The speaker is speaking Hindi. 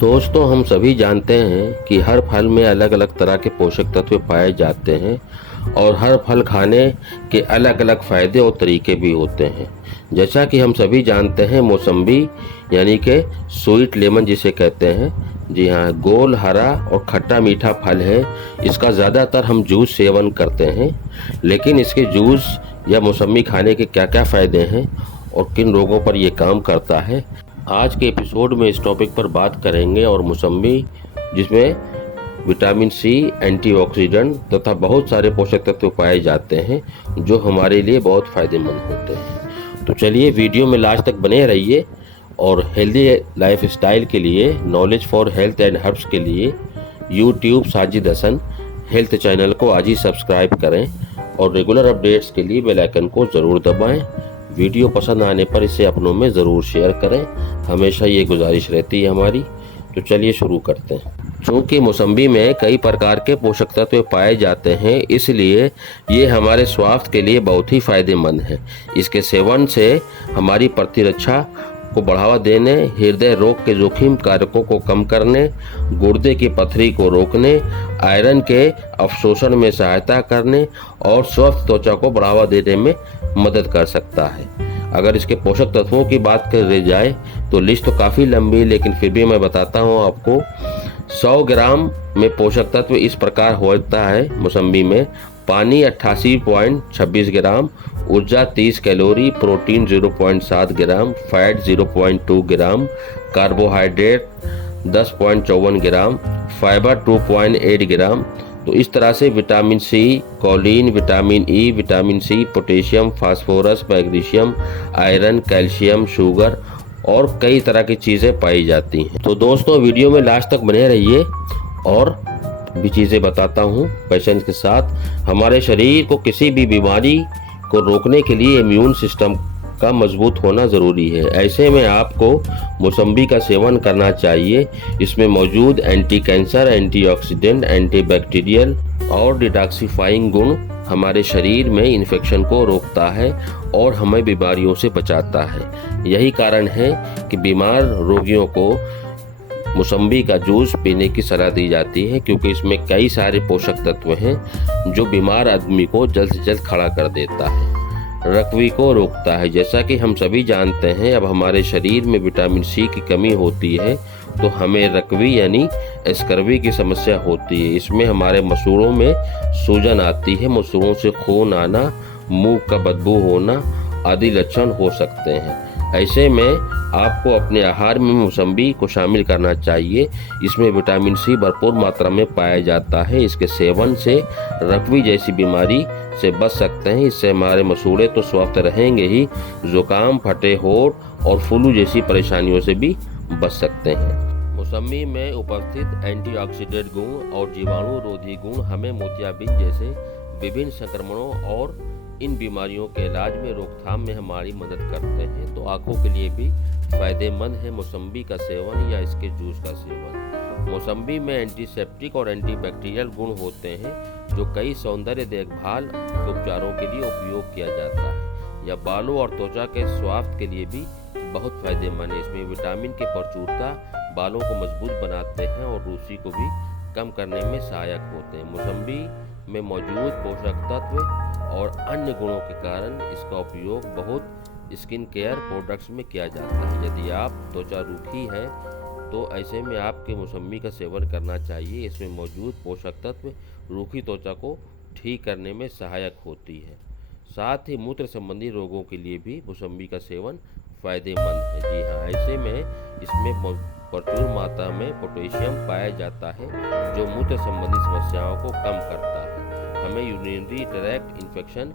दोस्तों, हम सभी जानते हैं कि हर फल में अलग अलग तरह के पोषक तत्व पाए जाते हैं और हर फल खाने के अलग अलग फ़ायदे और तरीके भी होते हैं। जैसा कि हम सभी जानते हैं, मौसम्बी यानी कि स्वीट लेमन जिसे कहते हैं, जी हाँ, गोल, हरा और खट्टा मीठा फल है। इसका ज़्यादातर हम जूस सेवन करते हैं, लेकिन इसके जूस या मौसम्बी खाने के क्या क्या फ़ायदे हैं और किन रोगों पर ये काम करता है, आज के एपिसोड में इस टॉपिक पर बात करेंगे। और मौसम्बी जिसमें विटामिन सी, एंटीऑक्सीडेंट तथा बहुत सारे पोषक तत्व पाए जाते हैं जो हमारे लिए बहुत फ़ायदेमंद होते हैं। तो चलिए वीडियो में लास्ट तक बने रहिए और हेल्दी लाइफ स्टाइल के लिए, knowledge for health and herbs के लिए YouTube Sajid Hasan health channel को आज ही सब्सक्राइब करें और रेगुलर अपडेट्स के लिए बेल आइकन को ज़रूर दबाएं। वीडियो पसंद आने पर इसे अपनों में ज़रूर शेयर करें, हमेशा ये गुजारिश रहती है हमारी। तो चलिए शुरू करते हैं। चूँकि मौसम्बी में कई प्रकार के पोषक तत्व पाए जाते हैं, इसलिए ये हमारे स्वास्थ्य के लिए बहुत ही फायदेमंद है। इसके सेवन से हमारी प्रतिरक्षा को बढ़ावा देने, हृदय रोग के जोखिम कारकों को कम करने, गुर्दे की पथरी को रोकने, आयरन के अवशोषण में सहायता करने और स्वस्थ त्वचा को बढ़ावा देने में मदद कर सकता है। अगर इसके पोषक तत्वों की बात करी जाए तो लिस्ट तो काफ़ी लंबी, लेकिन फिर भी मैं बताता हूँ आपको। 100 ग्राम में पोषक तत्व इस प्रकार होता है मौसम्बी में: पानी 88.26 ग्राम, ऊर्जा 30 calorie, protein 0.7 gram, fat 0.2 gram, carbohydrate 10.54 gram, fibre 2.8 gram. तो इस तरह से vitamin C, choline, vitamin E, vitamin C, potassium, phosphorus, magnesium, iron, calcium, sugar और कई तरह की चीज़ें पाई जाती हैं। तो दोस्तों, वीडियो में लास्ट तक बने रहिए और भी चीज़ें बताता हूँ पेशेंस के साथ। हमारे शरीर को किसी भी बीमारी को रोकने के लिए इम्यून सिस्टम का मजबूत होना ज़रूरी है। ऐसे में आपको मौसम्बी का सेवन करना चाहिए। इसमें मौजूद एंटी कैंसर, एंटीऑक्सीडेंट, एंटीबैक्टीरियल और डिटॉक्सिफाइंग गुण हमारे शरीर में इन्फेक्शन को रोकता है और हमें बीमारियों से बचाता है। यही कारण है कि बीमार रोगियों को मौसम्बी का जूस पीने की सलाह दी जाती है, क्योंकि इसमें कई सारे पोषक तत्व हैं जो बीमार आदमी को जल्द से जल्द खड़ा कर देता है, रकवी को रोकता है। जैसा कि हम सभी जानते हैं, अब हमारे शरीर में विटामिन सी की कमी होती है तो हमें रकवी यानी स्कर्वी की समस्या होती है। इसमें हमारे मसूड़ों में सूजन आती है, मसूड़ों से खून आना, मुंह का बदबू होना आदि लक्षण हो सकते हैं। ऐसे में आपको अपने आहार में मौसम्बी को शामिल करना चाहिए। इसमें विटामिन सी भरपूर मात्रा में पाया जाता है। इसके सेवन से रकवी जैसी बीमारी से बच सकते हैं। इससे हमारे मसूड़े तो स्वस्थ रहेंगे ही, जुकाम, फटे होंठ और फ्लू जैसी परेशानियों से भी बच सकते हैं। मौसम्बी में उपस्थित एंटीऑक्सीडेंट गुण और जीवाणु रोधी गुण हमें मोतियाबिंद जैसे विभिन्न संक्रमणों और इन बीमारियों के इलाज में, रोकथाम में हमारी मदद करते हैं। तो आँखों के लिए भी फायदेमंद है मौसम्बी का सेवन या इसके जूस का सेवन। मौसम्बी में एंटीसेप्टिक और एंटीबैक्टीरियल गुण होते हैं जो कई सौंदर्य देखभाल के उपचारों के लिए उपयोग किया जाता है। यह बालों और त्वचा के स्वास्थ्य के लिए भी बहुत फायदेमंद है। इसमें विटामिन की प्रचुरता बालों को मजबूत बनाते हैं और रूसी को भी कम करने में सहायक होते हैं। मौसम्बी में मौजूद पोषक तत्व और अन्य गुणों के कारण इसका उपयोग बहुत स्किन केयर प्रोडक्ट्स में किया जाता है। यदि आप त्वचा रूखी है तो ऐसे में आपके मौसम्बी का सेवन करना चाहिए। इसमें मौजूद पोषक तत्व रूखी त्वचा को ठीक करने में सहायक होती है। साथ ही मूत्र संबंधी रोगों के लिए भी मौसम्बी का सेवन फायदेमंद है। जी हाँ, ऐसे में इसमें प्रचुर मात्रा में पोटेशियम पाया जाता है जो मूत्र संबंधी समस्याओं को कम करता है। हमें यूरिनरी ट्रैक्ट इन्फेक्शन